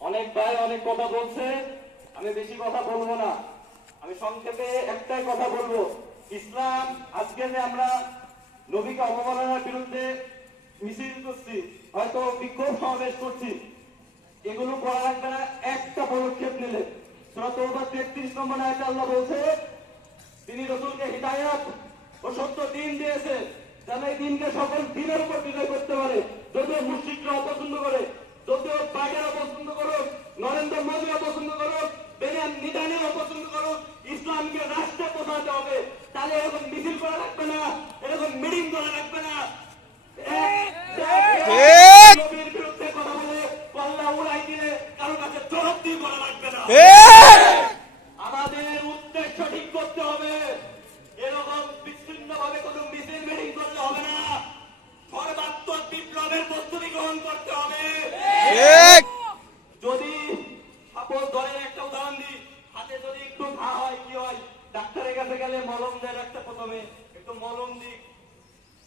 অনেক ভাই অনেক কথা বলছে, আমি বেশি কথা বলবো না। আমি সংক্ষেপে একটাই কথা বলবো, ইসলাম আজকে যে আমরা নবীকে অবমাননার বিরুদ্ধে মিছিল করছি, হয়তো বিক্ষোভ সমাবেশ করছি, এগুলো করা লাগবে না একটা পদক্ষেপ নিলে। সূরা তাওবা 33 নম্বর আয়াতে আল্লাহ বলছে, তিনি রাসূলকে হিদায়াত ও সত্য দ্বীন দিয়েছে, যেন এই দ্বীনকে সকল দ্বীনের উপর বিজয় করতে পারে। যদিও মুশরিকরা অপছন্দ করে, যদিও বাইরেরা পছন্দ করুক, নরেন্দ্র মোদীরা পছন্দ করুক, বেনিয়াম নেতানিয়াহু পছন্দ করুক, ইসলামকে রাষ্ট্রে পৌঁছাতে হবে। তাহলে এরকম মিছিল করা লাগবে না, এরকম মিটিং করা লাগবে না। নবীর বিরুদ্ধে কথা বলে কল্লা উড়াই দিয়ে কারো কাছে জবাবদিহি করা লাগবে না। আমাদের উদ্দেশ্য ঠিক করতে হবে। এরকম বিচ্ছিন্ন ভাবে কোনো মিছিল মিটিং করলে হবে না, সর্বাত্মক বিপ্লবের প্রস্তুতি গ্রহণ করতে হবে। যদি সাপোজ ধরেন একটা উদাহরণ দিই, হাতে যদি একটু ঘা হয়, কি হয়? ডাক্তারের কাছে গেলে মলম দেয়, একটা প্রথমে একটু মলম দিই,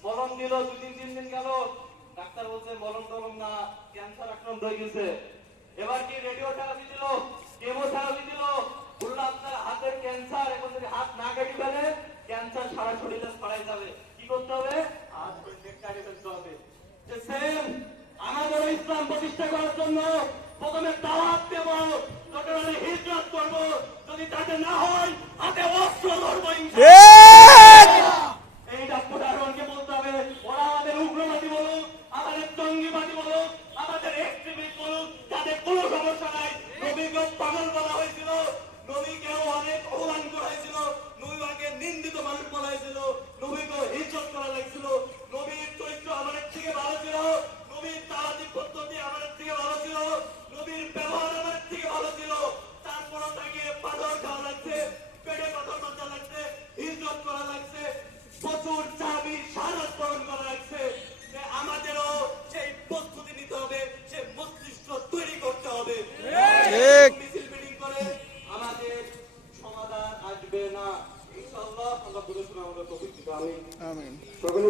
মলম দিল, 2-3 দিন গেল, ডাক্তার বলছে মলম টলম না, ক্যান্সার আক্রান্ত হয়ে গেছে। এবার কি রেডিও থেরাপি দিল, কেমোথেরাপি দিল, বললো আপনার হাতের ক্যান্সার, এখন যদি হাত না কেটে ফেলে ক্যান্সার সারা শরীরে ছড়াই যাবে, কি করতে হবে? হাত কেটে ফেলতে হবে। সেম আমাদের ইসলাম প্রতিষ্ঠা করার জন্য প্রথমে দাওয়াত দেব, চট্টগ্রামে হিজরত করব, যদি তাতে না হয় হাতে অস্ত্র ধরবো এইটা প্রশাসনকে বলতে হবে। ওরা আমাদের উগ্রবাদী বলুক, আমাদের জঙ্গিবাদী বলুক, আমাদের এক্সট্রিমিস্ট বলুক, তাদের কোনো সমস্যা নাই। নবীকেও পাগল বলা হয়েছিল, নবীকেও অনেক অপমান করা হয়েছিল, নবীকে নিন্দিত মানুষ বলা হয়েছিল, নবীকেও হিজরত করা লাগছিল। নবীর চরিত্র আমাদের থেকে ভালো ছিল, নবীর দাওয়াতি পদ্ধতি আমাদের থেকে ভালো ছিল, নবীর ব্যবহার আমাদের থেকে ভালো ছিল। তারপরও তাকে পাথর খাওয়া লাগছে, পেটে পাথর বাঁধা লাগছে, হিজরত করা লাগছে, প্রচুর চাবি শাহাদাত বরণ করা লাগছে। আমাদেরও সেই প্রস্তুতি নিতে হবে, সেই মস্তিষ্ক তৈরি করতে হবে। মিছিল মিটিং করে আমাদের সমাধান আসবে না, ইনশাআল্লাহ। আল্লাহ বলেছেন আমাদের তৌফিক দিতে। আমিন। সকলে